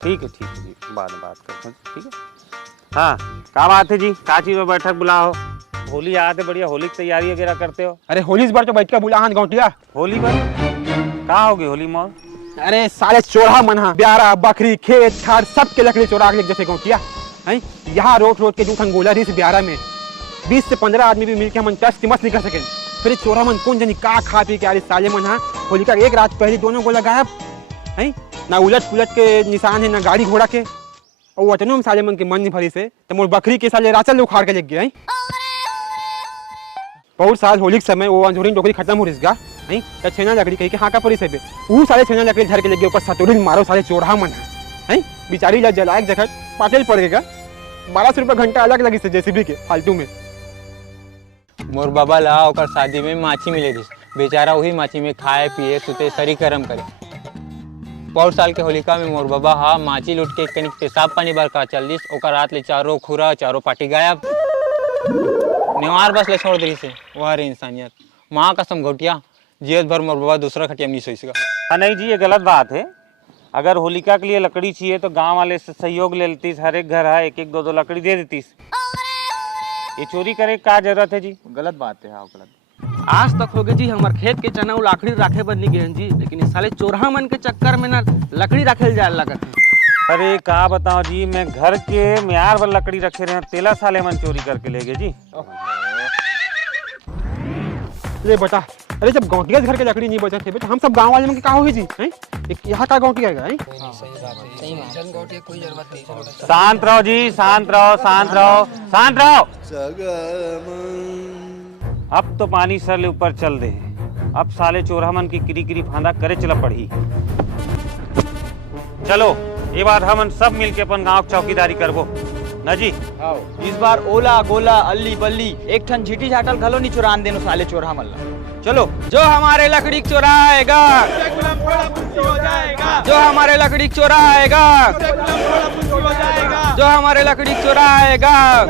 ठीक है जी, बाद में बात करते हैं, ठीक है। हाँ, क्या बात है जी, क्या चीज में बैठक बुलाओ? होली आते बढ़िया, होली की तैयारी वगैरह करते हो? अरे होली इस बार तो बैठ के बुला हाँ गौटिया। होली पर कहाँ होगी होली मॉल? अरे साले चोरा मना ब्यारा बकरी खेत खार सब के लकड़ी चोरा के जैसे गौटिया है। यहाँ रोड रोड के जो ठंगोला रही ब्यारा में 20 से 15 आदमी भी मिलकर मन टच मस्त नहीं कर सके। फिर चोरा मन कौन जानी का खा पी के आ रही साले मन। हाँ होली का एक रात पहले दोनों गोला गायब है, ना उलट पुलट के निशान है ना गाड़ी घोड़ा के। और वो अतनो साले मन के मन नहीं भरी से तो मोर बकरी के साले राचल उखाड़ के लग गया है। बहुत साल होली के समय वो अंजोरी टोकरी खत्म हो रही है तो छेना लकड़ी कही के हाँ का परी से वो साले छेना लकड़ी धर के लग गए ऊपर सतुरी मारो साले चोरा मन है। बिचारी ला जलाए जगह पाटिल पड़ेगा 1200 रुपये घंटा अलग लगी से जेसीबी के फालतू में। मोर बाबा ला ओकर शादी में माछी मिले थी, बेचारा वही माछी में खाए पिए सुते सरी करम करे। पौर साल के होलिका में मोर बाबा हा माछी लूट के कनिक पेशाब पानी भर का चल दिस ओकर रात ले चारों खुरा चारों पार्टी गायब। नेवार बस ले छोड़ दी से वह रे इंसानियत माँ कसम घोटिया जियत भर मोर बाबा दूसरा खटिया नहीं सोई सका। नहीं जी, ये गलत बात है। अगर होलिका के लिए लकड़ी चाहिए तो गांव वाले से सहयोग ले लेती, हर एक घर है एक एक दो लकड़ी दे देती। ये चोरी करे का जरूरत है जी? गलत बात है। हाँ गलत। आज तक हो गए जी हमार खेत के चना लाकड़ी राखे बन नहीं गए जी, लेकिन इस साले चोरहा मन के चक्कर में ना लकड़ी रखे जाए लगत है। अरे का बताओ जी, मैं घर के म्यार पर लकड़ी रखे रहे तेला साले मन चोरी करके ले गए जी। ले बता, अरे जब गौटिया घर के लकड़ी नहीं बचा थे बेटा हम सब गांव वाले में क्या होगी जी हैं? यहाँ का गौटिया है? शांत रहो जी, शांत रहो शांत रहो शांत रहो। अब तो पानी सर ले ऊपर चल दे, अब साले चोरा मन की किरी किरी फांदा करे चला पड़ी। चलो ये बात हम सब मिलके अपन गांव की चौकीदारी करबो ना जी। इस बार ओला गोला अल्ली बल्ली एक ठन झीटी झाटल घलो नहीं चुरान देनो साले चोरा मल्ला। चलो जो हमारे लकड़ी चोराएगा, जो हमारे लकड़ी चोराएगा, जो हमारे लकड़ी चोराएगा